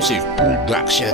Exclusive Production.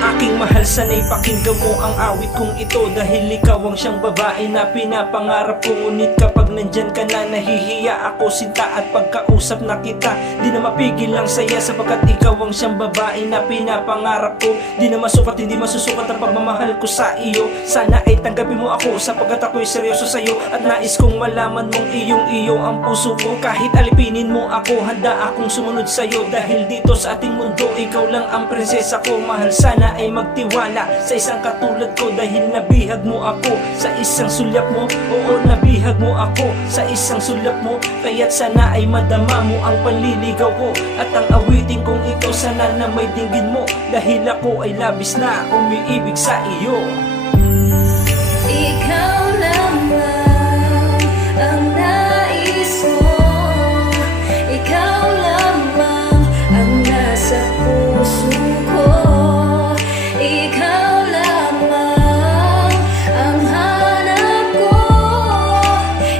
Aking mahal, sana'y pakinggan mo ang awit kong ito, dahil ikaw ang siyang babae na pinapangarap ko. Ngunit kapag nandyan ka na, nahihiya ako sinta, at pagkausap na kita, di na mapigil ang saya, sapagkat ikaw ang siyang babae na pinapangarap ko. Di na masukat, hindi masusukat ang pagmamahal ko sa iyo. Sana ay tanggapin mo ako, sapagkat ako'y seryoso sa'yo, at nais kong malaman mong iyong-iyo ang puso ko. Kahit alipinin mo ako, handa akong sumunod sa'yo, dahil dito sa ating mundo, ikaw lang ang prinsesa ko. Mahal, sana ay magtiwala sa isang katulad ko, dahil nabihag mo ako sa isang sulyap mo. Oo, nabihag mo ako sa isang sulyap mo, kaya't sana ay madama mo ang panliligaw ko. At ang awitin kong ito, sana na may dinggin mo, dahil ako ay labis na umiibig sa iyo. Ikaw lamang ang nais mo, ikaw lamang ang nasa puso ko. Ikaw lamang ang hanap ko,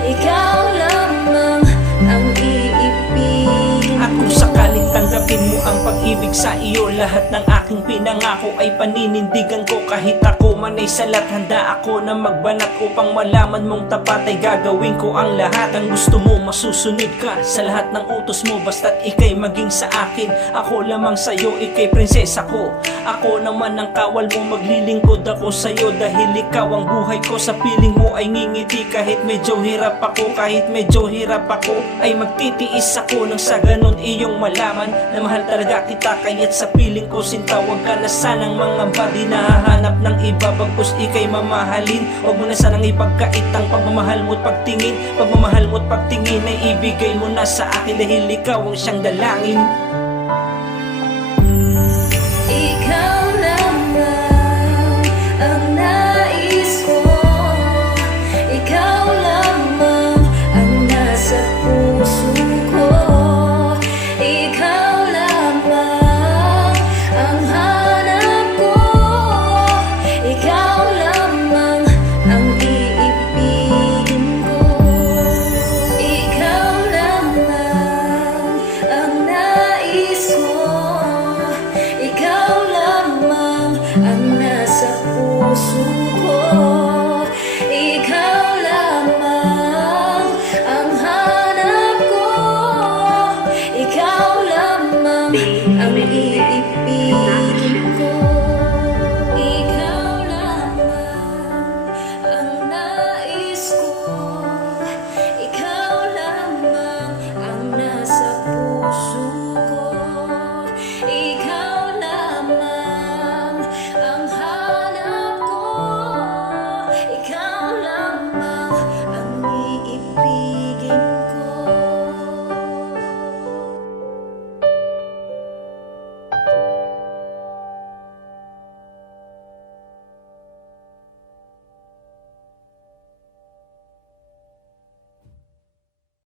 ikaw lamang ang iibigin At kung sakaling tanggapin mo ang pag-ibig sa iyo, lahat ng aking pinangako ay paninindigan ko. Kahit ako man ay salat, handa ako na magbanat upang malaman mong tapat ay gagawin ko ang lahat. Ang gusto mo, masusunod ka sa lahat ng utos mo, basta't ikay maging sa akin. Ako lamang sa'yo, ikay prinsesa ko. Ako naman ang kawal mo, maglilingkod ako sa'yo, dahil ikaw ang buhay ko. Sa piling mo ay ngingiti, kahit medyo hirap ako, kahit medyo hirap ako, ay magtitiis ako nang sa ganon iyong malaman na mahal talaga kita. Kaya't sa piling ko, sinta, wag ka na sanang mga badi na hahanap ng iba, bagkus ikay mamahalin. Huwag mo na sanang ipagkait ang pagmamahal mo't pagtingin. Pagmamahal mo't pagtingin ay ibigay mo na sa akin, dahil ikaw ang siyang dalangin.